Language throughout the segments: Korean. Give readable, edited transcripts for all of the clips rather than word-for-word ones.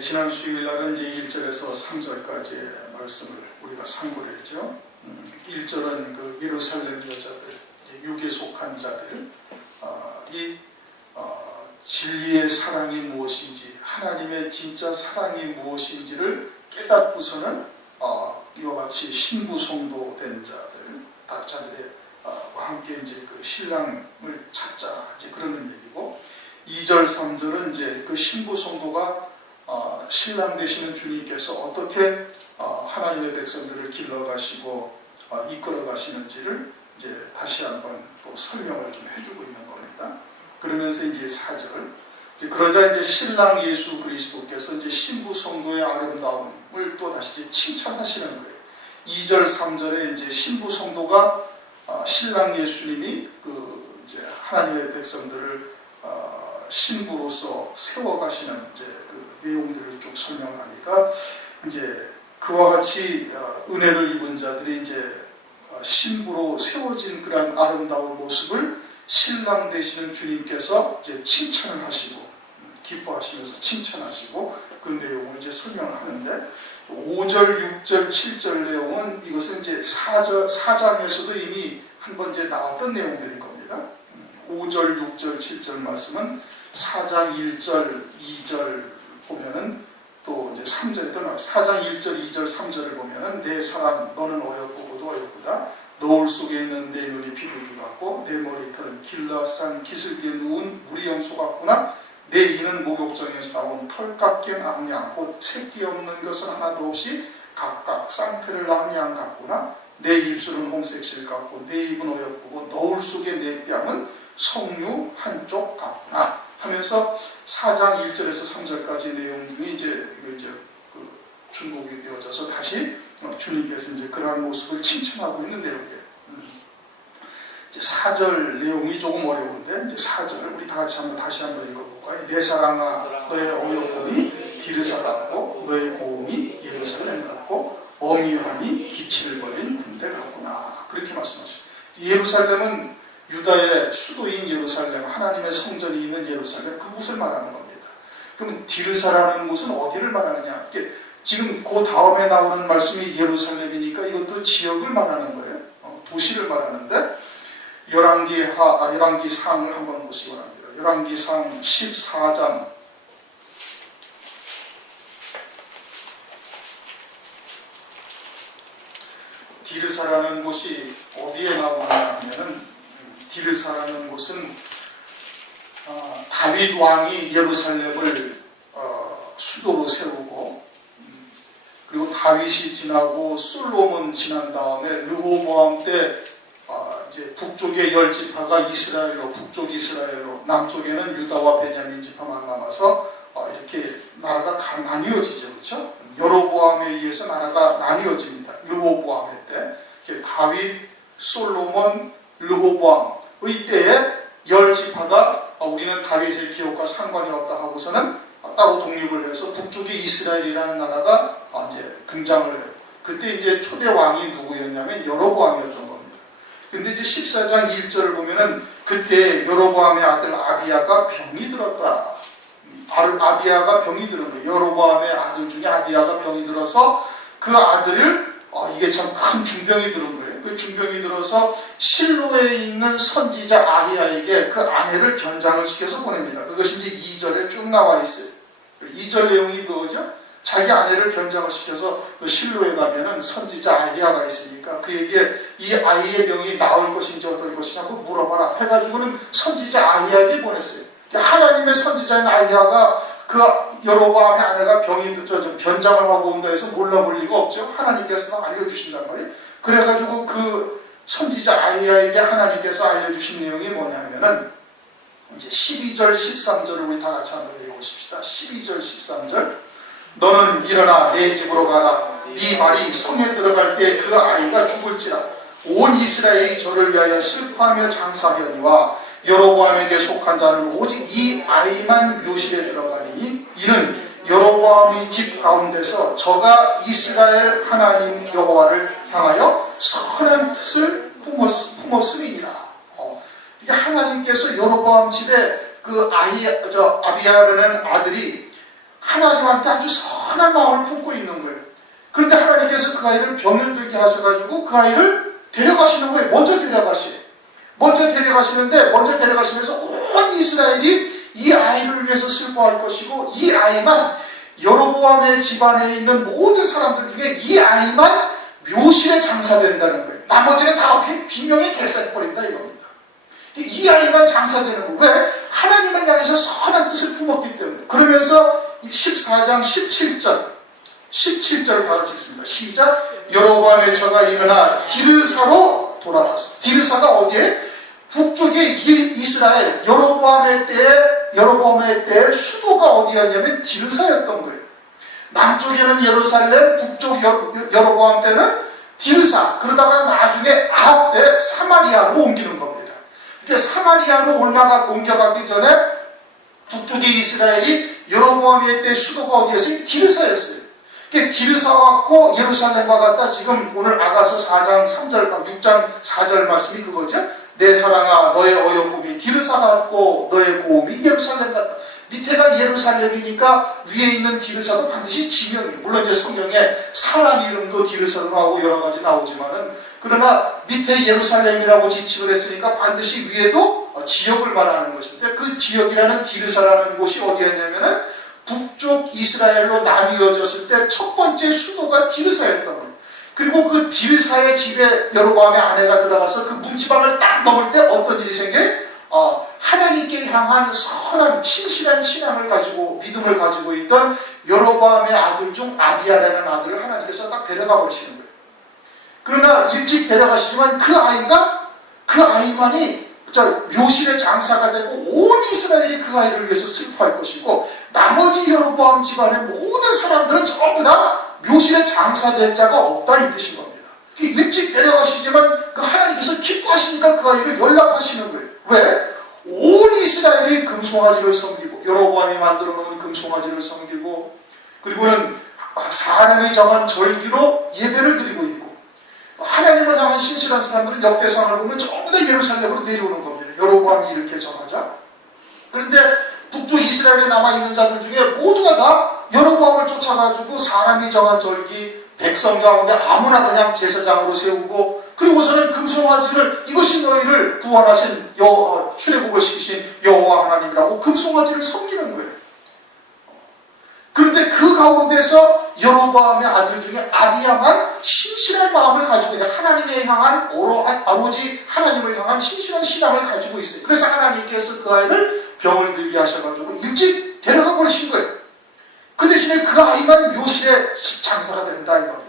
지난 수요일 날은 이제 1절에서 3절까지의 말씀을 우리가 상고를 했죠. 1절은 그 예루살렘 여자들, 육에 속한 자들, 진리의 사랑이 무엇인지, 하나님의 진짜 사랑이 무엇인지를 깨닫고서는 이와 같이 신부 성도된 자들, 다 자들의 함께 이제 그 신랑을 찾자, 이제 그러는 얘기고, 2절, 3절은 이제 그 신부 성도가 신랑 되시는 주님께서 어떻게 하나님의 백성들을 길러가시고 이끌어가시는지를 이제 다시 한번 또 설명을 좀 해주고 있는 겁니다. 그러면서 이제 4절, 그러자 이제 신랑 예수 그리스도께서 이제 신부 성도의 아름다움을 또 다시 이제 칭찬하시는 거예요. 2절, 3절에 이제 신부 성도가 신랑 예수님이 그 이제 하나님의 백성들을 신부로서 세워가시는 이제 그 내용들을 쭉 설명하니까 이제 그와 같이 은혜를 입은 자들이 이제 신부로 세워진 그런 아름다운 모습을 신랑 되시는 주님께서 이제 칭찬을 하시고 기뻐하시면서 칭찬하시고 그 내용을 이제 설명을 하는데 5절, 6절, 7절 내용은 이것은 이제 4장에서도 이미 한번 이제 나왔던 내용들인 겁니다. 5절, 6절, 7절 말씀은 4장 1절, 2절 보면은 또 이제 3절에도 나와요. 4장 1절, 2절, 3절을 보면은 내 사랑 너는 어여쁘고도 어여쁘다. 노을 속에 있는 내 눈이 비둘기 같고 내 머리털은 길라산 기슭에 누운 무리염소 같구나. 내 이는 목욕정에서 나온 털 깎인 암양 곧 새끼 없는 것은 하나도 없이 각각 쌍태를 암양 같구나. 내 입술은 홍색실 같고 내 입은 어여쁘고 노을 속에 내 뺨은 석류 한쪽 같구나 하면서 4장 1절에서 3절까지 내용 중에 이제 그 중복이 되어져서 다시 주님께서 이제 그러한 모습을 칭찬하고 있는 내용이에요. 이제 4절 내용이 조금 어려운데 이제 4절 우리 다 같이 다시 한번 읽어볼까요? 내 사랑아 너의 어여쁨이 디르사 같고 너의 고음이 예루살렘 같고 어미함이 기치를 벌린 군대 같구나 그렇게 말씀하셨어요. 예루살렘은 유다의 수도인 예루살렘, 하나님의 성전이 있는 예루살렘, 그곳을 말하는 겁니다. 그러면 디르사라는 곳은 어디를 말하느냐? 지금 그 다음에 나오는 말씀이 예루살렘이니까 이것도 지역을 말하는 거예요. 도시를 말하는데 열왕기상을 한번 보시기 바랍니다. 열왕기상 14장 디르사라는 곳이 어디에 나오느냐 하면은 디르사라는 곳은 다윗 왕이 예루살렘을 수도로 세우고 그리고 다윗이 지나고 솔로몬 지난 다음에 르호보암 때 이제 북쪽의 10지파가 이스라엘로 북쪽 이스라엘로 남쪽에는 유다와 베냐민 지파만 남아서 이렇게 나라가 나뉘어지죠. 그렇죠? 여로보암에 의해서 나라가 나뉘어집니다. 르호보암의 때 다윗, 솔로몬, 르호보암의 때에 10지파가 우리는 다윗의 기업과 상관이 없다 하고서는 따로 독립을 해서 북쪽의 이스라엘이라는 나라가 이제 등장을 해요. 그때 이제 초대 왕이 누구였냐면 여로보암이었던 겁니다. 근데 이제 14장 1절을 보면은 그때 여로보암의 아들 아비야가 병이 들었다. 아비야가 병이 들은 거예요. 여로보암의 아들 중에 아비야가 병이 들어서 그 아들을 이게 참 큰 중병이 들은 거예요. 그 중병이 들어서 실로에 있는 선지자 아히야에게 그 아내를 변장을 시켜서 보냅니다. 그것이 이제 2절에 쭉 나와 있어요. 2절 내용이 그거죠. 자기 아내를 변장을 시켜서 그 실로에 가면은 선지자 아히야가 있으니까 그에게 이 아이의 병이 나을 것인지 어떨 것이냐고 물어봐라 해가지고는 선지자 아히야에게 보냈어요. 하나님의 선지자인 아히야가 그 여로보암의 아내가 변장을 하고 온다 해서 몰라볼 리가 없죠. 하나님께서 알려주신단 말이에요. 그래가지고 그 선지자 아히야에게 하나님께서 알려주신 내용이 뭐냐면은 이제 12절, 13절을 우리 다 같이 한번 읽어보십시다. 12절, 13절 너는 일어나 내 집으로 가라. 네 말이 성에 들어갈 때 그 아이가 죽을지라. 온 이스라엘이 저를 위하여 슬퍼하며 장사하려니와 여로보암에게 속한 자는 오직 이 아이만 묘실에 들어가리니 이는 여로보암의 집 가운데서 저가 이스라엘 하나님 여호와를 향하여 선한 뜻을 품었음이니라. 이게 하나님께서 여로보암 집에 그 아비야라는 아들이 하나님한테 아주 선한 마음을 품고 있는 거예요. 그런데 하나님께서 그 아이를 병을 들게 하셔가지고 그 아이를 데려가시는 거예요. 먼저 데려가시면서 온 이스라엘이 이 아이를 위해서 슬퍼할 것이고, 이 아이만, 여로보암의 집안에 있는 모든 사람들 중에 이 아이만 묘실에 장사된다는 거예요. 나머지는 다 비명에 개새버린다 이겁니다. 이 아이만 장사되는 거예요. 왜? 하나님을 향해서 선한 뜻을 품었기 때문에. 그러면서 14장 17절 가르치겠습니다. 시작. 여로보암의 저가 일어나 디르사로 돌아갔습니다. 디르사가 어디에? 북쪽에 이스라엘 여로보암의 때에 수도가 어디였냐면 디르사였던 거예요. 남쪽에는 예루살렘, 북쪽 여로보암 때는 디르사, 그러다가 나중에 아합 때 사마리아로 옮기는 겁니다. 이렇게 사마리아로 옮겨가기 전에 북쪽의 이스라엘이 여로보암의 때 수도가 어디였어요? 디르사였어요. 디르사 왔고 예루살렘과 같다. 지금 오늘 아가서 4장 3절, 6장 4절 말씀이 그거죠. 내 사랑아 너의 어여쁨이 디르사 같고 너의 고음이 예루살렘 같다. 밑에가 예루살렘이니까 위에 있는 디르사도 반드시 지명이에요. 물론 이제 성경에 사람 이름도 디르사로 나오고 여러 가지 나오지만은, 그러나 밑에 예루살렘이라고 지칭을 했으니까 반드시 위에도 지역을 말하는 것인데, 그 지역이라는 디르사라는 곳이 어디였냐면은 북쪽 이스라엘로 나뉘어졌을 때 첫 번째 수도가 디르사였던 거예요. 그리고 그 디르사의 집에 여로보암의 아내가 들어가서 그 문지방을 딱 넘을 때 어떤 일이 생겨요? 하나님께 향한 선한 신실한 신앙을 가지고 믿음을 가지고 있던 여로보암의 아들 중 아비야라는 아들을 하나님께서 딱 데려가 버리시는 거예요. 그러나 일찍 데려가시지만 그 아이만이 묘실의 장사가 되고 온 이스라엘이 그 아이를 위해서 슬퍼할 것이고, 나머지 여로보암 집안의 모든 사람들은 전부 다 묘실의 장사될 자가 없다 이 뜻인 겁니다. 일찍 데려가시지만 그 하나님께서 기뻐하시니까 그 아이를 연락하시는 거예요. 왜? 온 이스라엘이 금송아지를 섬기고, 여로보암이 만들어 놓은 금송아지를 섬기고, 그리고는 사람이 정한 절기로 예배를 드리고 있고, 하나님을 향한 신실한 사람들은 역대상을 보면 전부 다 예루살렘으로 내려오는 겁니다. 여로보암이 이렇게 정하자. 그런데 북쪽 이스라엘에 남아있는 자들 중에 모두가 다 여로보암을 쫓아가지고 사람이 정한 절기, 백성 가운데 아무나 그냥 제사장으로 세우고, 그리고서는 금송아지를, 이것이 너희를 구원하신 출애굽을 시키신 여호와 하나님이라고 금송아지를 섬기는 거예요. 그런데 그 가운데서 여로보암의 아들 중에 아비야만 신실한 마음을 가지고 있는, 하나님에 향한 오로지 하나님을 향한 신실한 신앙을 가지고 있어요. 그래서 하나님께서 그 아이를 병을 들게 하셔가지고 일찍 데려가 버리신 거예요. 그 대신에 그 아이만 묘실에 장사가 된다 이 겁니다.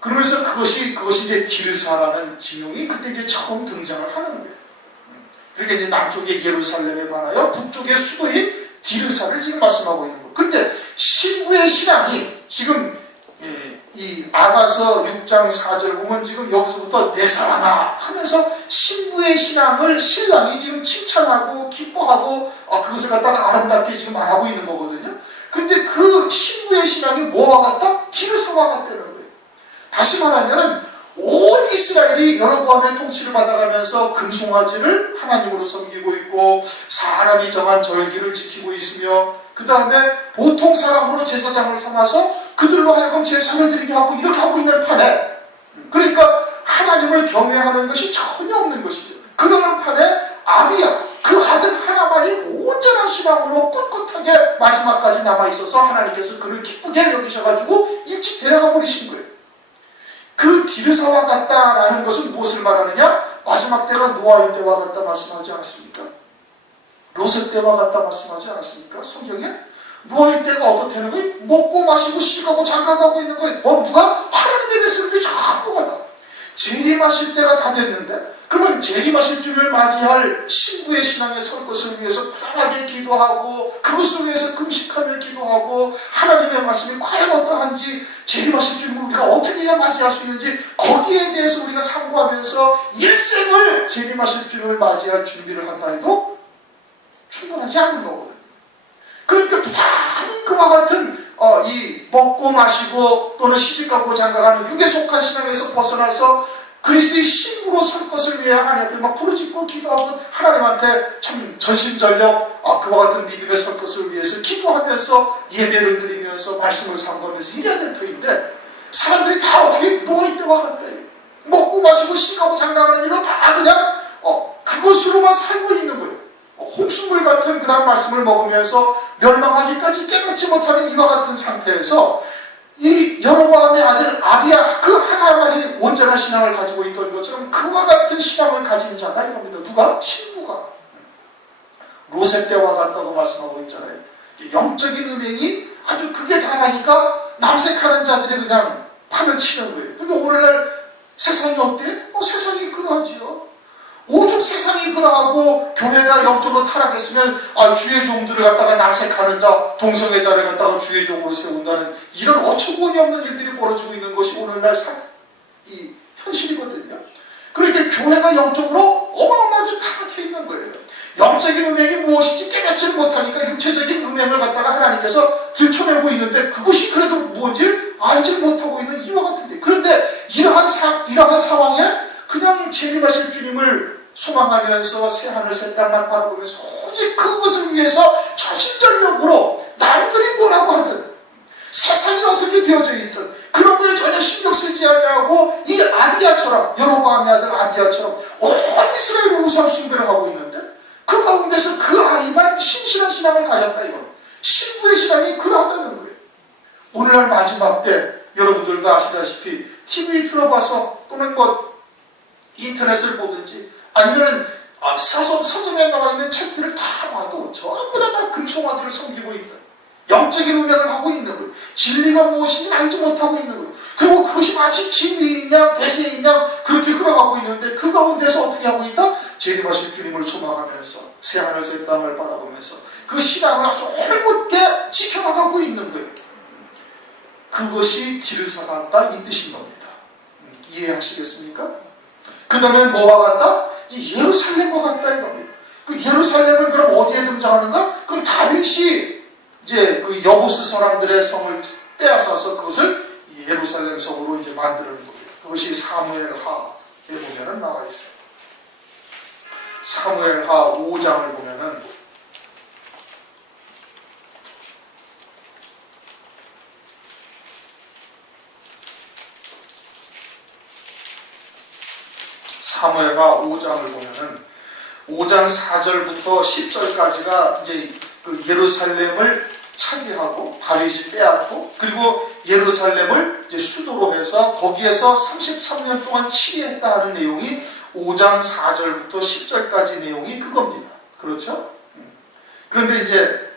그러면서 그것이 이제 디르사라는 지명이 그때 이제 처음 등장을 하는 거예요. 그러니까 이제 남쪽의 예루살렘에 관하여 북쪽의 수도인 디르사를 지금 말씀하고 있는 거예요. 그런데 신부의 신앙이 지금 이 아가서 6장 4절 보면 지금 여기서부터 내 사랑아 하면서 신부의 신앙을 신랑이 지금 칭찬하고 기뻐하고 그것을 갖다가 아름답게 지금 말하고 있는 거거든요. 그런데 그 신부의 신앙이 뭐와 같다? 디르사와 같다는 거예요. 다시 말하면 온 이스라엘이 여로보암의 통치를 받아가면서 금송아지를 하나님으로 섬기고 있고, 사람이 정한 절기를 지키고 있으며, 그 다음에 보통 사람으로 제사장을 삼아서 그들로 하여금 제사를 드리게 하고 이렇게 하고 있는 판에, 그러니까 하나님을 경외하는 것이 전혀 없는 것이죠. 그러는 판에 아비야, 그 아들 하나만이 온전한 신앙으로 꿋꿋하게 마지막까지 남아있어서 하나님께서 그를 기쁘게 여기셔가지고 일찍 데려가 버리신 거예요. 그 디르사와 같다라는 것은 무엇을 말하느냐? 마지막 때가 노아의 때와 같다 말씀하지 않았습니까? 롯의 때와 같다 말씀하지 않았습니까? 성경에? 노아의 때가 어떻다는 거예요? 먹고 마시고 시가고 장가가고 있는 거예요. 누가? 하나님의 백성들이 전부 다 재림하실 때가 다 됐는데, 그러면 재림하실 주를 맞이할 신부의 신앙에 설 것을 위해서 편하게 기도하고, 그것을 위해서 금식하며 기도하고, 하나님의 말씀이 과연 어떠한지, 재림하실 주를 우리가 어떻게 해야 맞이할 수 있는지, 거기에 대해서 우리가 상고하면서 일생을 재림하실 주를 맞이할 준비를 한다 해도 충분하지 않은 거거든요. 그러니까 부단히 그와 같은 이 먹고 마시고 또는 시집가고 장가가는 육에 속한 신앙에서 벗어나서 그리스도의 신부로 설 것을 위해 하나님 앞에 막 부르짖고 기도하고 하나님한테 참 전심전력 그와 같은 믿음에 설 것을 위해서 기도하면서 예배를 드리면서 말씀을 삼가면서 이래야 될 터인데 사람들이 다 어떻게 노예 때와 같대 먹고 마시고 시가고 장난하는 일로 다 그냥 그것으로만 살고 있는 거예요. 홍수물 같은 그런 말씀을 먹으면서 멸망하기까지 깨닫지 못하는 이와 같은 상태에서 이 여로보암의 아들 아비야 그 하나만이 온전한 신앙을 가지고 있던 것처럼 그와 같은 신앙을 가진 자가 이겁니다. 누가? 신부가. 롯의 때와 같다고 말씀하고 있잖아요. 영적인 음행이 아주 그게 다라니까 남색하는 자들이 그냥 판을 치는 거예요. 근데 오늘날 세상이 어때? 세상이 그러하지요. 오죽 세상이 그러하고 교회가 영적으로 타락했으면 주의 종들을 갖다가 남색하는 자, 동성애자를 갖다가 주의 종으로 세운다는 이런 어처구니 없는 일들이 벌어지고 있는 것이 오늘날 이 현실이거든요. 그렇게 교회가 영적으로 어마어마하게 타락해 있는 거예요. 영적인 음행이 무엇인지 깨닫지를 못하니까 육체적인 음행을 갖다가 하나님께서 들춰내고 있는데 그것이 그래도 뭔지 알지 못하고 있는 이와 같은 데. 그런데 이러한 상황에 그냥 재림하실 주님을 소망하면서 새하늘 새 땅만 바라보면서 오직 그것을 위해서 전심전력으로 남들이 뭐라고 하든 세상이 어떻게 되어져 있든 그런 거에 전혀 신경 쓰지 않냐고 이 아비야처럼 여로보암의 아들 아비야처럼 온 이스라엘을 우상 숭배를 하고 있는데 그 가운데서 그 아이만 신실한 신앙을 가졌다 이거예요. 신부의 신앙이 그러하다는 거예요. 오늘날 마지막 때 여러분들도 아시다시피 TV 틀어봐서 또는 인터넷을 보든지 아니면 서점에 나와 있는 책들을 다 봐도 전부 다 금송아지를 섬기고 있다. 영적인 음행을 하고 있는 거예요. 진리가 무엇인지 알지 못하고 있는 거예요. 그리고 그것이 마치 진리이냐 대세이냐 그렇게 흘러가고 있는데 그 가운데서 어떻게 하고 있다? 재림하실 주님을 소망하면서 새하늘 새 땅을 바라보면서 그 신앙을 아주 홀붙게 지켜나가고 있는 거예요. 그것이 길을 사갔다 이 뜻인 겁니다. 이해하시겠습니까? 그 다음에 뭐와 같다? 이 예루살렘과 같다 이겁니다. 그 예루살렘은 그럼 어디에 등장하는가? 그럼 다윗이 이제 그 여부스 사람들의 성을 빼앗아서 그것을 예루살렘 성으로 이제 만드는 겁니다. 그것이 사무엘하에 보면은 나와 있어요. 사무엘하 5장을 보면은 사무엘하 5장을 보면은 5장 4절부터 10절까지가 이제 그 예루살렘을 차지하고 다윗이 빼앗고 그리고 예루살렘을 이제 수도로 해서 거기에서 33년 동안 치리했다 하는 내용이 5장 4절부터 10절까지 내용이 그겁니다. 그렇죠? 그런데 이제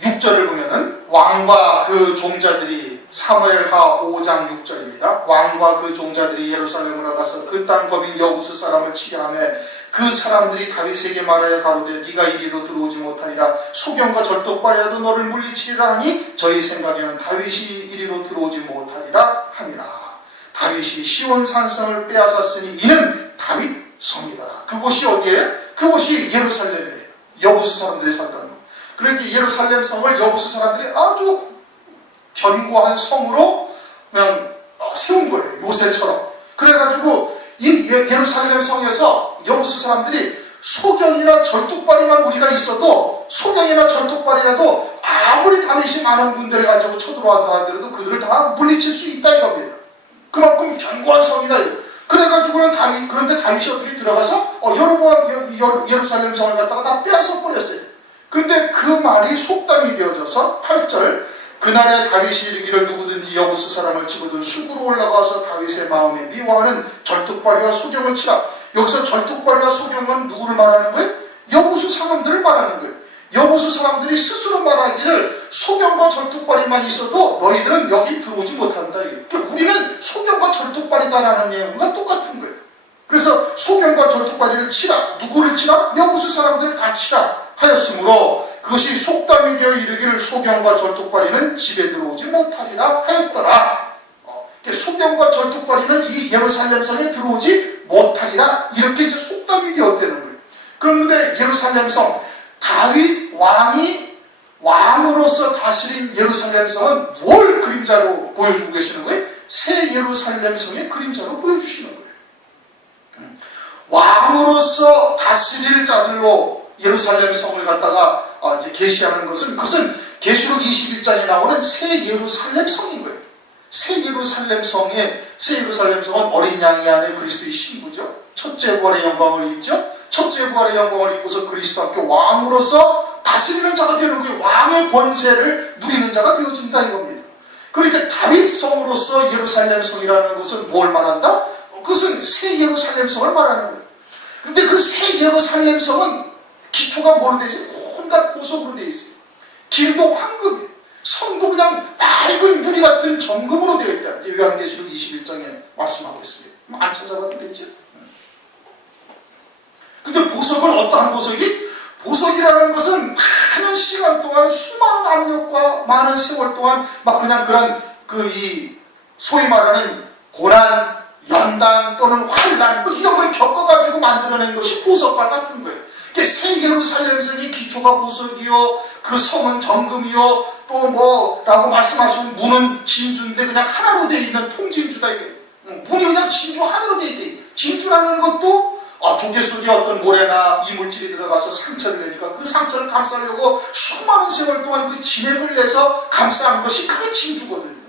6절을 보면은 왕과 그 종자들이 사무엘하 5장 6절입니다. 왕과 그 종자들이 예루살렘으로 나가서 그 땅 거민 여부스 사람을 치려하며 그 사람들이 다윗에게 말하여 가로되 네가 이리로 들어오지 못하리라 소경과 절독발이라도 너를 물리치리라 하니 저희 생각에는 다윗이 이리로 들어오지 못하리라 함이라. 다윗이 시온 산성을 빼앗았으니 이는 다윗 성이다. 그곳이 어디에? 그곳이 예루살렘이에요. 여부스 사람들이 살던 곳. 그러니까 예루살렘 성을 여부스 사람들이 아주 견고한 성으로 그냥 세운 거예요. 요새처럼. 그래가지고 이 예루살렘 성에서 여부스 사람들이 소경이나 절뚝발이만 우리가 있어도 소경이나 절뚝발이라도 아무리 다윗이 많은 군대를 가지고 쳐들어왔다 하더라도 그들을 다 물리칠 수 있다 이겁니다. 그만큼 견고한 성이다. 그래가지고는 그런데 다윗이 어떻게 들어가서 여로보암 예루살렘 성을 갖다가 다 빼앗아 버렸어요. 그런데 그 말이 속담이 되어져서 8절 그날에 다윗이 이르기를 누구든지 여부스 사람을 치거든 수구로 올라가서 다윗의 마음에 미워하는 절뚝발이와 소경을 치라. 여기서 절뚝발이와 소경은 누구를 말하는 거예요? 여부스 사람들을 말하는 거예요. 여부스 사람들이 스스로 말하기를 소경과 절뚝발이만 있어도 너희들은 여기 들어오지 못한다. 그러니까 우리는 소경과 절뚝발이다라는 내용과 똑같은 거예요. 그래서 소경과 절뚝발이를 치라. 누구를 치라? 여부스 사람들을 다 치라 하였으므로 그것이 속담이 되어 이르기를 소경과 절뚝발이는 집에 들어오지 못하리라 하였더라. 소경과 절뚝발이는 이 예루살렘 성에 들어오지 못하리라 이렇게 이제 속담이 되었다는 거예요. 그런데 예루살렘 성 다윗 왕이 왕으로서 다스린 예루살렘 성은 뭘 그림자로 보여주고 계시는 거예요? 새 예루살렘 성의 그림자로 보여주시는 거예요. 왕으로서 다스릴 자들로 예루살렘 성을 갖다가 이제 계시하는 것은, 그것은 계시록 21장에 나오는 새 예루살렘 성인 거예요. 새 예루살렘 성은 어린 양이 안에 그리스도의 신부죠. 첫째 부활의 영광을 입죠. 첫째 부활의 영광을 입고서 그리스도 함께 왕으로서 다스리는 자가 되는 거예요. 왕의 권세를 누리는 자가 되어진다 이겁니다. 그러니까 다윗 성으로서 예루살렘 성이라는 것은 뭘 말한다? 그것은 새 예루살렘 성을 말하는 거예요. 그런데 그 새 예루살렘 성은 기초가 뭐로 되어 있어요? 온갖 보석으로 되어 있어요. 길도 황금이에요. 성도 그냥 맑은 유리 같은 정금으로 되어 있다. 요한계시록 21장에 말씀하고 있습니다. 안 찾아봐도 되죠? 근데 보석은 어떠한 보석이? 보석이라는 것은 많은 시간 동안 수많은 압력과 많은 세월 동안 막 그냥 그런 소위 말하는 고난, 연단 또는 환난 이런 걸 겪어가지고 만들어낸 것이 보석과 같은 거예요. 새 예루살렘 성의 기초가 보석이요, 그 성은 정금이요, 또 뭐라고 말씀하시면 문은 진주인데 그냥 하나로 되어 있는 통진주다 이거예요. 문이 그냥 진주 하나로 되어 있대. 진주라는 것도 조개 속에 어떤 모래나 이물질이 들어가서 상처를 내니까 그 상처를 감싸려고 수많은 세월 동안 그 진액을 내서 감싸는 것이 그게 진주거든요.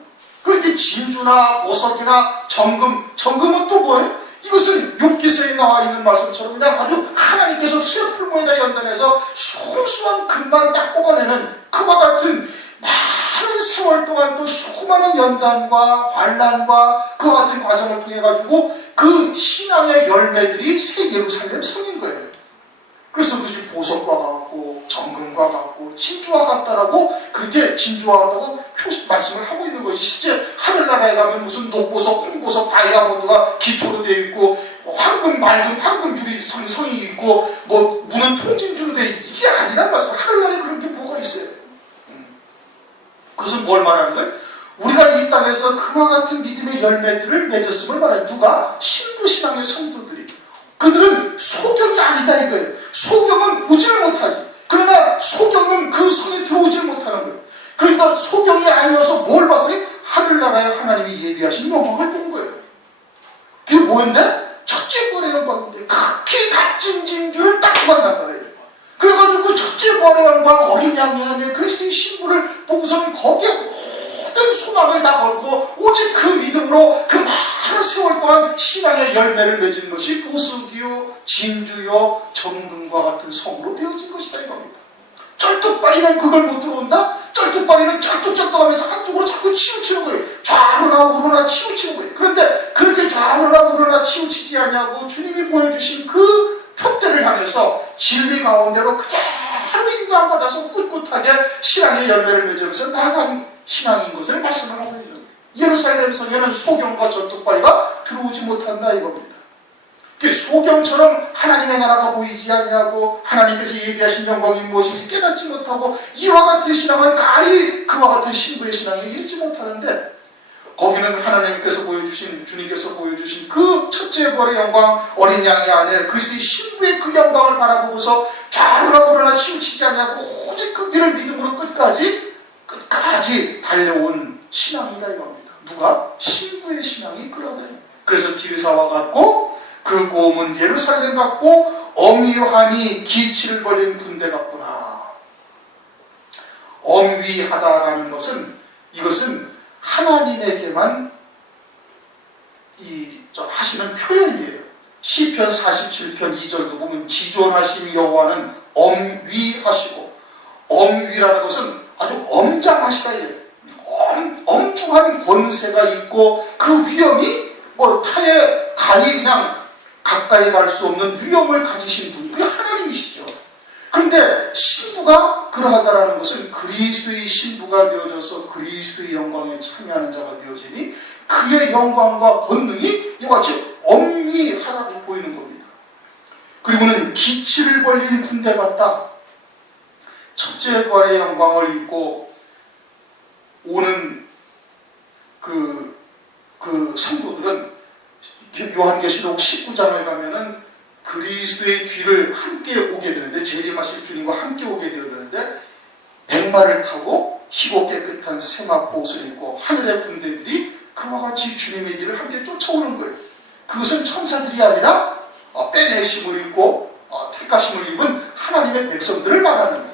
그렇게 진주나 보석이나 정금은 또 뭐예요? 이것은 욥기서에 나와 있는 말씀처럼 그냥 아주 하나님께서 수의 풀무에다 연단해서 순수한 금만 딱 뽑아내는 그와 같은 많은 세월 동안 또 수많은 연단과 환난과 그와 같은 과정을 통해 가지고 그 신앙의 열매들이 새 예루살렘 성인 거예요. 그래서 그것이 보석과 같고 정금과 같고 진주와 같다라고, 그렇게 진주와 같다고 말씀을 하고 있는 것이, 실제 하늘나라에 가면 무슨 녹보석, 홍보석, 다이아몬드가 기초로 되어 있고 황금, 맑은 황금 유리 성이 있고 뭐 문은 통진주로 되어 있고, 이게 아니란 말씀. 하늘나라에 그런 게 뭐가 있어요? 그것은 뭘 말하는 거예요? 우리가 이 땅에서 그와 같은 믿음의 열매들을 맺었음을 말해요. 누가? 신부신앙의 성도들이. 그들은 소경이 아니다 이거예요. 소경은 오지를 못하지. 그러나 소경은 그 성에 들어오지를 못하는 거예요. 그러니까 소경이 아니어서 뭘 봤어요? 하늘나라에 하나님이 예비하신 영광을 본 거예요. 그게 뭐였는데? 첫째 부활의 영광인데 극히 값진 진주를 딱 만났다 그래요. 그래가지고 그 첫째 부활의 영광 어린 양이 안에 그리스도의 신부를 보고서는 거기에 모든 소망을 다 걸고 오직 그 믿음으로 그 많은 세월 동안 신앙의 열매를 맺은 것이 보석이요, 진주요, 정금과 같은 성으로 되어진 것이다 이겁니다. 쩔뚝발이는 그걸 못 들어온다? 쩔뚝발이는 쩔뚝쩔뚝하면서 한쪽으로 자꾸 치우치는 거예요. 좌로나 우로나 치우치는 거예요. 그런데 그렇게 좌로나 우로나 치우치지 않냐고 주님이 보여주신 그 표대를 향해서 진리 가운데로 그대로 인도함받아서 꿋꿋하게 신앙의 열매를 맺으면서 나아간 신앙인 것을 말씀을 하고 있는 거예요. 예루살렘 성에는 소경과 쩔뚝발이가 들어오지 못한다 이겁니다. 소경처럼 하나님의 나라가 보이지 않냐고, 하나님께서 얘기하신 영광이 무엇인지 깨닫지 못하고 이와 같은 신앙은 가히 그와 같은 신부의 신앙에 이르지 못하는데, 거기는 하나님께서 보여주신, 주님께서 보여주신 그 첫째 부활의 영광 어린 양의 안에 그리스도의 신부의 그 영광을 바라보고서 좌로나 우로나 치우치지 않냐고 오직 그 길을 믿음으로 끝까지 달려온 신앙이다 이겁니다. 누가? 신부의 신앙이 그러네. 그래서 디르사와 같고 그 고음은 예루살렘 같고 엄위함이 기치를 벌린 군대 같구나. 엄위하다라는 것은, 이것은 하나님에게만 하시는 표현이에요. 시편 47편 2절도 보면 지존하심 여호와는 엄위하시고, 엄위라는 것은 아주 엄장하시다. 엄중한 권세가 있고 그 위엄이 타에 가히 그냥 가까이 갈 수 없는 위엄을 가지신 분, 그게 하나님이시죠. 그런데 신부가 그러하다라는 것은 그리스도의 신부가 되어져서 그리스도의 영광에 참여하는 자가 되어지니 그의 영광과 권능이 이와 같이 엄위하다고 보이는 겁니다. 그리고는 기치를 벌린 군대 같다. 첫째 부활의 영광을 입고 오는 그 성도들은 요한계시록 19장을 가면은 그리스도의 뒤를 함께 오게 되는데, 재림하실 주님과 함께 오게 되는데 백마를 타고 희고 깨끗한 세마포 옷을 입고 하늘의 군대들이 그와 같이 주님의 길을 함께 쫓아오는 거예요. 그것은 천사들이 아니라 빼내심을 입고 택하심을 입은 하나님의 백성들을 말하는 거예요.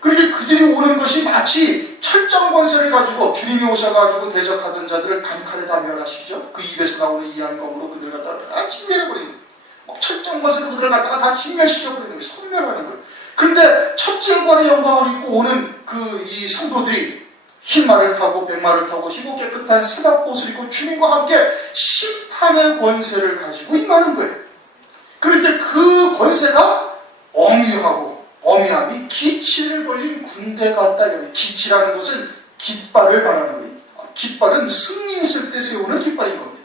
그렇게 그들이 오는 것이 마치 철장 권세를 가지고 주님이 오셔가지고 대적하던 자들을 단칼에 다 멸하시죠. 그 입에서 나오는 이한검으로 그들 갖다가 다 진멸해버리는 거예요. 철장 권세로 그들 갖다가 다 진멸시켜버리는 거예요. 섬멸하는 거예요. 그런데 첫째 부활의 영광을 입고 오는 이 성도들이 흰 말을 타고 백마를 타고 희고 깨끗한 세마포옷을 입고 주님과 함께 심판의 권세를 가지고 임하는 거예요. 그런데 그 권세가 어미함이 기치를 벌린 군대 같다. 기치라는 것은 깃발을 말하는 거예요. 깃발은 승리했을 때 세우는 깃발인 겁니다.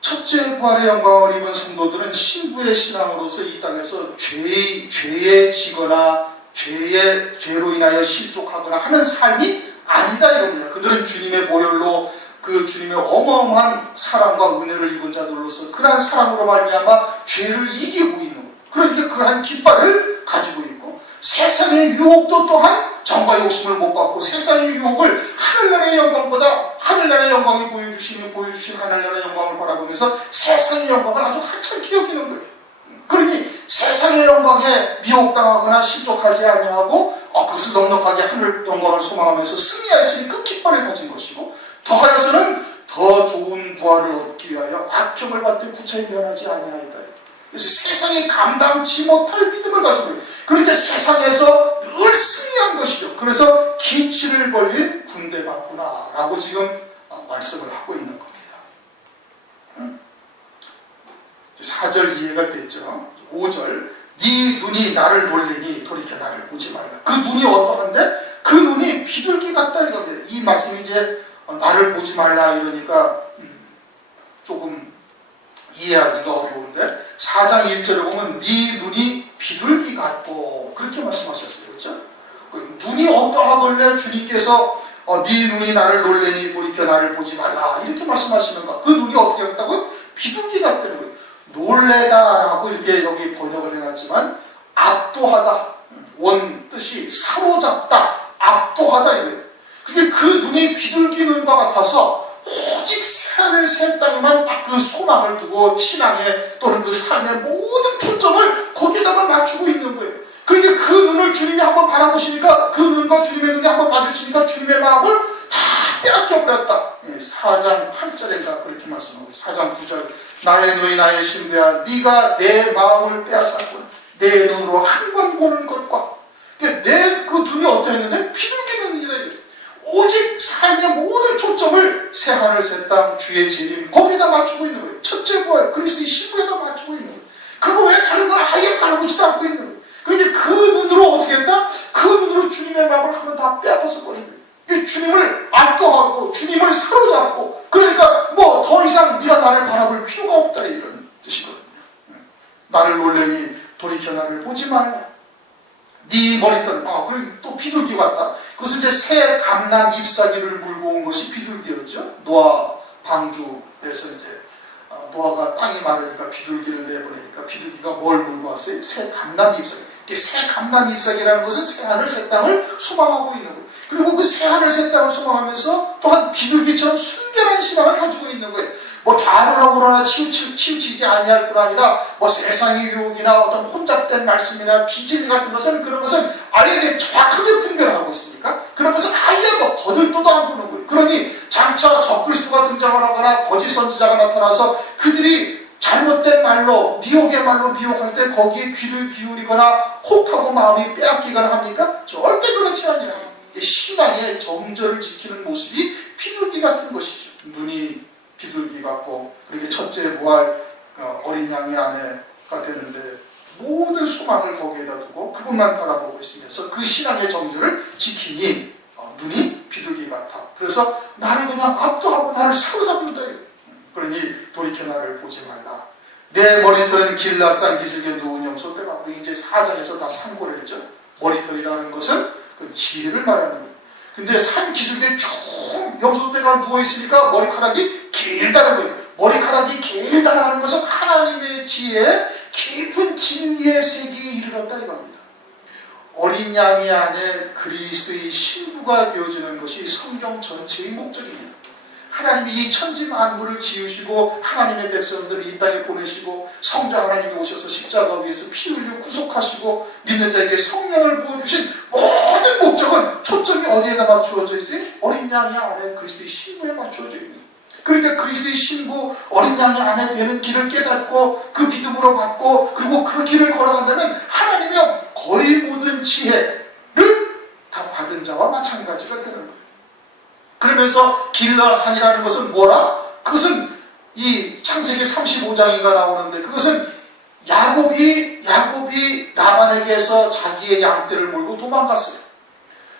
첫째 부활의 영광을 입은 성도들은 신부의 신앙으로서 이 땅에서 죄에 지거나 죄로 인하여 실족하거나 하는 삶이 아니다 이겁니다. 그들은 주님의 보혈로 그 주님의 어마어마한 사랑과 은혜를 입은 자들로서 그러한 사랑으로 말미암아 죄를 이기고 있는 거예요. 그러니까 그러한 깃발을 가지고 있고 세상의 유혹도 또한 정과 욕심을 못 받고 세상의 유혹을 하늘나라의 영광보다 하늘나라의 영광이 보여주신 하늘나라의 영광을 바라보면서 세상의 영광을 아주 하찮게 여기는 거예요. 그러니 세상의 영광에 미혹당하거나 실족하지 아니하고 그것을 넉넉하게 하늘 영광을 소망하면서 승리할 수 있는 그 깃발을 가진 것이고 더하여서는 더 좋은 부활을 얻기 위하여 악평을 받되 구차히 변하지 아니하리라. 그래서 세상이 감당치 못할 믿음을 가지고 있어요. 그러니까 세상에서 늘 승리한 것이죠. 그래서 기치를 벌린 군대 같구나 라고 지금 말씀을 하고 있는 겁니다. 4절 이해가 됐죠. 5절 네 눈이 나를 놀리니 돌이켜 나를 보지 말라. 그 눈이 어떠한데? 그 눈이 비둘기 같다 이겁니다. 이 말씀이 이제 나를 보지 말라 이러니까 조금 이해하기가 어려운데 4장 1절에 보면 네 눈이 비둘기 같고 그렇게 말씀하셨어요. 그렇죠? 눈이 어떠하길래 주님께서 네 눈이 나를 놀래니 돌이켜 나를 보지 말라 이렇게 말씀하시는가? 그 눈이 어떻게 같다고요? 비둘기 같다는 거예요. 놀래다라고 이렇게 여기 번역을 해놨지만 압도하다 원 뜻이 사로잡다 압도하다 이거예요. 그게 그 눈이 비둘기 눈과 같아서 오직 새하늘 새 땅에만 그 소망을 두고 신앙에 또는 그 삶의 모든 초점을 거기다가 맞추고 있는 거예요. 그러니까 그 눈을 주님이 한번 바라보시니까 그 눈과 주님의 눈이 한번 마주치니까 주님의 마음을 다 빼앗겨버렸다. 4장 8절인가 그렇게 말씀하고 4장 9절 나의 누이 나의 신부야 네가 내 마음을 빼앗았군. 내 눈으로 한 번 보는 것과 내 그 눈이 어떠했는데 비둘기 눈이다. 오직 삶의 모든 초점을 새하늘 새땅 주의 재림 거기다 맞추고 있는 거예요. 첫째 부활 그리스도의 신부에다 맞추고 있는 거예요. 그거 왜 다른 걸 아예 바라보지도 않고 있는 거예요. 그러니까 그 눈으로 어떻게 했다? 그 눈으로 주님의 마음을 한번 다 빼앗아서 버린 거예요. 주님을 압도하고 주님을 사로잡고 그러니까 뭐 더 이상 네가 나를 바라볼 필요가 없다 이런 뜻이거든요. 나를 놀래니 돌이켜 나를 보지 말라. 네 머리털 그리고 또 비둘기 같다. 그것은 이제 새 감난 잎사귀를 물고 온 것이 비둘기였죠. 노아 방주에서 이제 노아가 땅이 마르니까 비둘기를 내보내니까 비둘기가 뭘 물고 왔어요? 새 감난 잎사귀. 새 감난 잎사귀라는 것은 새하늘 새 땅을 소망하고 있는 거예요. 그리고 그 새하늘 새 땅을 소망하면서 또한 비둘기처럼 순결한 신앙을 가지고 있는 거예요. 뭐 좌를 하거나 치우치지 아니할 뿐 아니라 뭐 세상의 유혹이나 어떤 혼잡된 말씀이나 비진리 같은 것은 그런 것은 아예 정확하게 분별하고 있으니까 그런 것은 아예 뭐 거들떠도 안 보는 거예요. 그러니 장차 적그리스도가 등장을 하거나 거짓 선지자가 나타나서 그들이 잘못된 말로 미혹의 말로 미혹할 때 거기에 귀를 기울이거나 혹하고 마음이 빼앗기거나 합니까? 절대 그렇지 않냐. 신앙의 정절을 지키는 모습이 비둘기 같은 것이죠. 눈이 비둘기 같고 그렇게 첫째 부활 어린 양의 아내가 되는데 모든 소망을 거기에다 두고 그것만 바라보고 있으면서 그 신앙의 정절을 지키니 눈이 비둘기 같아. 그래서 나를 그냥 압도하고 나를 사로잡는다. 그러니 돌이켜 나를 보지 말라. 내 머리털은 길라산 기슭에 누운 염소떼가 이제 4장에서 다 상고를 했죠. 머리털이라는 것은 그 지혜를 말하는 거예요. 근데 산 기슭에 쭉 염소떼가 누워있으니까 머리카락이 길다는 거예요. 머리카락이 길다는 것은 하나님의 지혜에 깊은 진리의 세계에 이르렀다 이겁니다. 어린 양의 안에 그리스도의 신부가 되어지는 것이 성경 전체의 목적입니다. 하나님이 이 천지 만물을 지으시고 하나님의 백성들을 이 땅에 보내시고 성자 하나님이 오셔서 십자가 위에서 피 흘려 구속하시고 믿는 자에게 성령을 부어주신 모든 목적은 초점이 어디에다 맞추어져 있어요? 어린 양의 안에 그리스도의 신부에 맞추어져 있는. 그러니까 그리스도의 신부 어린 양의 안에 되는 길을 깨닫고 그 믿음으로 받고 그리고 그 길을 걸어간다면 하나님의 거의 모든 지혜를 다 받은 자와 마찬가지가 되는 거예요. 그러면서 길라산이라는 것은 뭐라? 그것은 이 창세기 35장인가 나오는데 그것은 야곱이 라반에게서 자기의 양떼를 몰고 도망갔어요.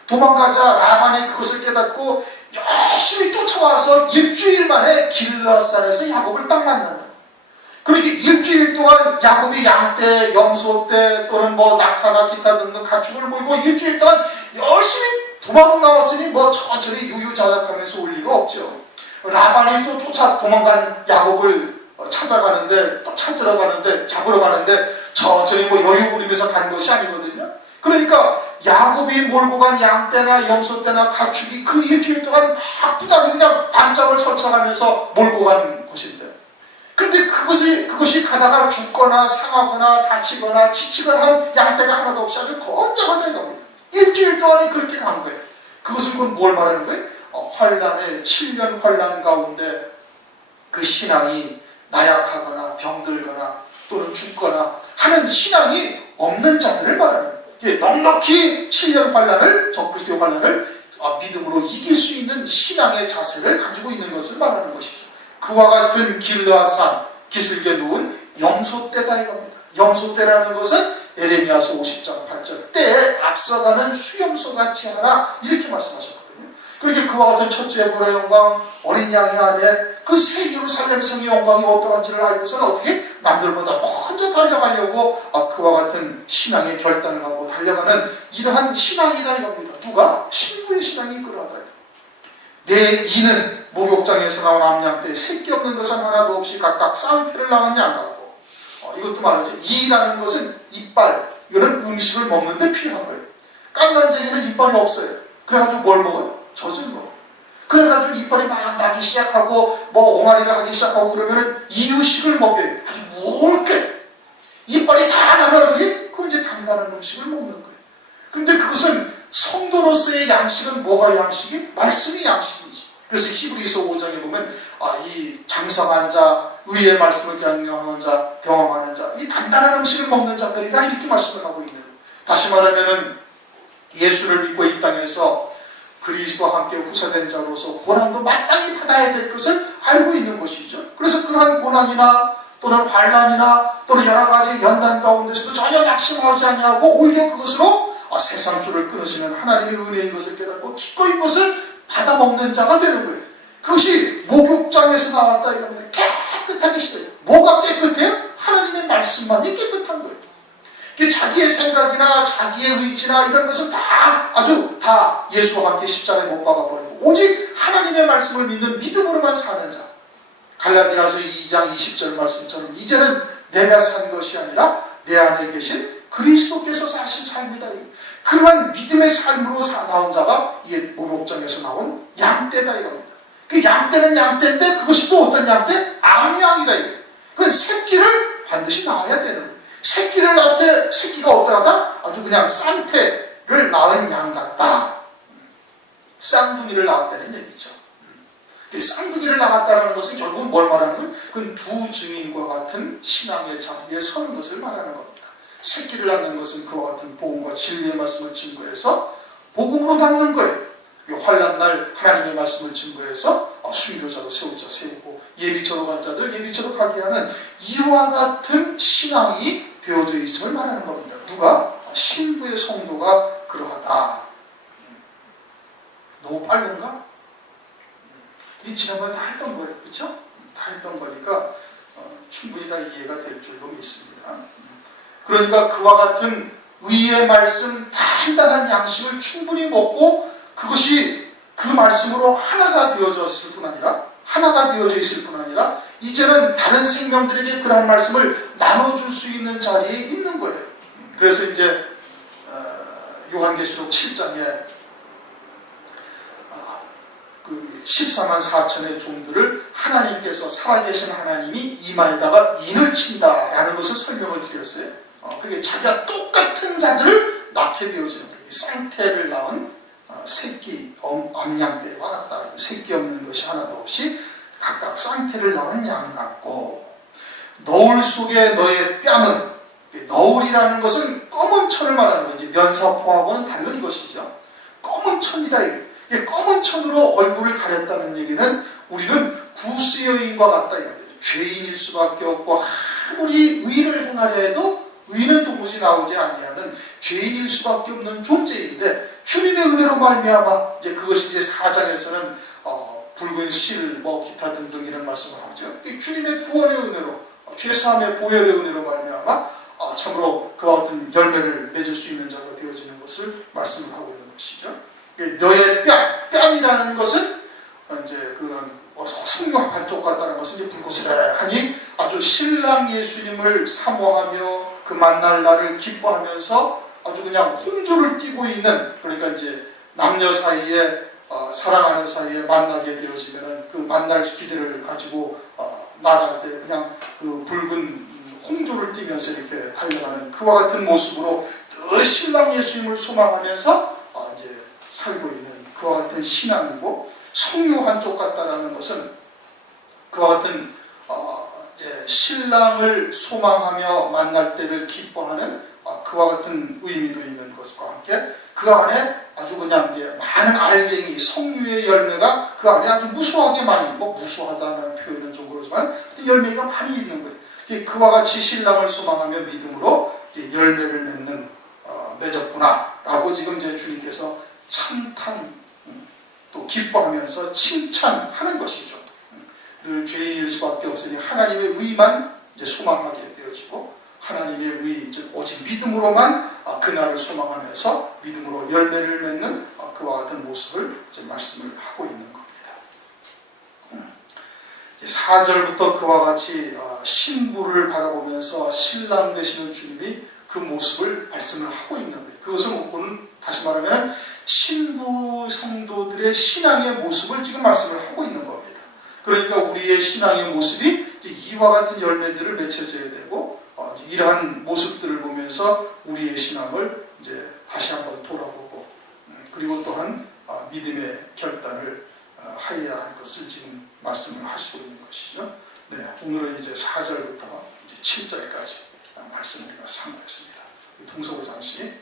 도망가자 라반이 그것을 깨닫고 열심히 쫓아와서 일주일 만에 길라산에서 야곱을 딱 만난다. 그렇게 일주일 동안 야곱이 양떼, 염소떼 또는 뭐 낙타나 기타 등등 가축을 몰고 일주일 동안 열심히 도망 나왔으니 뭐 천천히 유유자적하면서 올 리가 없죠. 라반이 또 도망간 야곱을 찾아가는데 또 찾으러 가는데 잡으러 가는데 천천히 뭐 여유 부리면서 간 것이 아니거든요. 그러니까 야곱이 몰고 간 양떼나 염소떼나 가축이 그 일주일 동안 바쁘다고 그냥 밤잠을 설쳐가면서 몰고 간 곳인데, 그런데 그것이 가다가 죽거나 상하거나 다치거나 지치거나 한 양떼가 하나도 없이 아주 건장하게 갑니다. 일주일 동안에 그렇게 간 거예요. 그것은 뭘 말하는 거예요? 환란의 7년 환란 가운데 그 신앙이 나약하거나 병들거나 또는 죽거나 하는 신앙이 없는 자들을 말하는 거예요. 넉넉히 7년 환란을, 적그리스도의 환란을 믿음으로 이길 수 있는 신앙의 자세를 가지고 있는 것을 말하는 것이죠. 그와 같은 길라산 기슭에 누운 염소떼다 이겁니다. 염소떼라는 것은 에레미야서 50장 8절 때에 앞서가는 수염소 같이 하라 이렇게 말씀하셨거든요. 그렇게 그와 같은 첫째 보라 영광 어린 양의 안에 그 새 예루살렘 성의 영광이 어떠한지를 알고서는 어떻게 남들보다 먼저 달려가려고 그와 같은 신앙의 결단을 하고 달려가는 이러한 신앙이다 이겁니다. 누가? 신부의 신앙이 그러하다. 내 이는 목욕장에서 나온 암양떼 새끼 없는 것은 하나도 없이 각각 쌍태를 낳은 양 같고, 이것도 말하죠. 이라는 것은 이빨, 이거는 음식을 먹는데 필요한 거예요. 깐난쟁이는 이빨이 없어요. 그래가지고 뭘 먹어요? 젖을 먹어요. 그래가지고 이빨이 막 나기 시작하고 뭐 옹알이를 하기 시작하고 그러면은 이유식을 먹여요. 아주 묽게 이빨이 다 나면 어떻게? 그럼 이제 단단한 음식을 먹는 거예요. 그런데 그것은 성도로서의 양식은 뭐가 양식이? 말씀이 양식이지. 그래서 히브리서 5장에 보면 이 장성한 자, 의의 말씀을 경험하는 자, 이 단단한 음식을 먹는 자들이라 이렇게 말씀을 하고 있는 거예요. 다시 말하면은 예수를 믿고 이 땅에서 그리스도와 함께 후사된 자로서 고난도 마땅히 받아야 될 것을 알고 있는 것이죠. 그래서 그러한 고난이나 또는 환난이나 또는 여러 가지 연단 가운데서도 전혀 낙심하지 아니하고 오히려 그것으로 세상 줄을 끊으시는 하나님의 은혜인 것을 깨닫고 기꺼이 그것을 받아먹는 자가 되는 거예요. 그것이 목욕장에서 나왔다 이러면 깨끗하게 씻어요. 뭐가 깨끗해요? 하나님의 말씀만이 깨끗한 거예요. 자기의 생각이나 자기의 의지나 이런 것은 다 예수와 함께 십자가에 못 박아버리고 오직 하나님의 말씀을 믿는 믿음으로만 사는 자. 갈라디아서 2장 20절 말씀처럼 이제는 내가 산 것이 아니라 내 안에 계신 그리스도께서 사신 삶이다. 그러한 믿음의 삶으로 나온 자가 이게 목욕장에서 나온 양떼다 이겁니다. 그 양떼는 양떼인데 그것이 또 어떤 양떼? 암양이다 이거예요. 그건 새끼를 반드시 낳아야 되는 거예요. 새끼를 낳되 새끼가 어떠하다? 아주 그냥 쌍태를 낳은 양 같다. 쌍둥이를 낳았다는 얘기죠. 쌍둥이를 낳았다는 것은 결국은 뭘 말하는 거예요? 그건 두 증인과 같은 신앙의 자리에 서는 것을 말하는 겁니다. 새끼를 낳는 것은 그와 같은 복음과 진리의 말씀을 증거해서 복음으로 낳는 거예요. 환난날 하나님의 말씀을 증거해서 순교자로 세우고 예비처로 간 자들 예비처로 가게 하는 이와 같은 신앙이 되어져 있음을 말하는 겁니다. 누가? 신부의 성도가 그러하다. 너무 빠른가? 이 지난번에 다 했던 거예요. 그렇죠? 다 했던 거니까 충분히 다 이해가 될 줄로 믿습니다. 그러니까 그와 같은 의의 말씀 단단한 양식을 충분히 먹고 그것이 그 말씀으로 하나가 되어져 있을 뿐 아니라 이제는 다른 생명들에게 그러한 말씀을 나눠줄 수 있는 자리에 있는 거예요. 그래서 이제 요한계시록 7장에 그 14만 4천의 종들을 하나님께서 살아계신 하나님이 이마에다가 인을 친다라는 것을 설명을 드렸어요. 그게 자기가 똑같은 자들을 낳게 되어지는 거예요. 쌍태를 낳은 새끼 암양떼와 같다. 새끼 없는 것이 하나도 없이 각각 쌍태를 낳은 양 같고, 너울 속에 너의 뺨은, 너울이라는 것은 검은 천을 말하는 거지, 면사포하고는 다른 것이죠. 검은 천이다. 이게 검은 천으로 얼굴을 가렸다는 얘기는 우리는 구스 여인과 같다. 죄인일 수밖에 없고 아무리 의를 행하려 해도 의는 도무지 나오지 아니하는 죄인일 수밖에 없는 존재인데, 주님의 은혜로 말미암아 이제 그것이 이제 4장에서는 붉은 실, 기타 등등 이런 말씀을 하죠. 주님의 구원의 은혜로, 죄사함의 보혈의 은혜로 말미암아 참으로 그와 같은 열매를 맺을 수 있는 자가 되어지는 것을 말씀을 하고 있는 것이죠. 너의 뺨이라는 것은 이제 그런 성령 한쪽 같다는 것은 이제 불고스란하니 아주 신랑 예수님을 사모하며 그 만날 날을 기뻐하면서 아주 그냥 홍조를 띠고 있는, 그러니까 이제 남녀 사이에 사랑하는 사이에 만나게 되어지면은 그 만날 기대를 가지고 나아갈 때 그냥 그 붉은 홍조를 띠면서 이렇게 달려가는 그와 같은 모습으로 늘 신랑 예수님을 소망하면서 이제 살고 있는 그와 같은 신앙이고, 성류 한쪽 같다라는 것은 그와 같은 이제 신랑을 소망하며 만날 때를 기뻐하는 그와 같은 의미도 있는 것과 함께 그 안에 아주 그냥 이제 많은 알갱이, 성류의 열매가 그 안에 아주 무수하게 많이, 무수하다는 표현은 좀 그러지만 열매가 많이 있는 거예요. 그와 같이 신랑을 소망하며 믿음으로 이제 열매를 맺었구나라고 지금 이제 주님께서 찬탄, 또 기뻐하면서 칭찬하는 것이죠. 늘 죄인일 수밖에 없으니 하나님의 의만 이제 소망하게 되어지고, 하나님의 의, 즉 오직 믿음으로만 그날을 소망하면서 믿음으로 열매를 맺는 그와 같은 모습을 이제 말씀을 하고 있는 겁니다. 4절부터 그와 같이 신부를 바라보면서 신랑 되시는 주님이 그 모습을 말씀을 하고 있는 거예요. 그것을 놓고는 다시 말하면 신부 성도들의 신앙의 모습을 지금 말씀을 하고 있는 겁니다. 그러니까 우리의 신앙의 모습이 이제 이와 같은 열매들을 맺혀져야 되고, 이러한 모습들을 보면서 우리의 신앙을 이제 다시 한번 돌아보고, 그리고 또한 믿음의 결단을 하여야 할 것을 지금 말씀을 하시고 있는 것이죠. 네, 오늘은 이제 4절부터 이제 7절까지 말씀을 우리가 상고했습니다. 동서고 잠시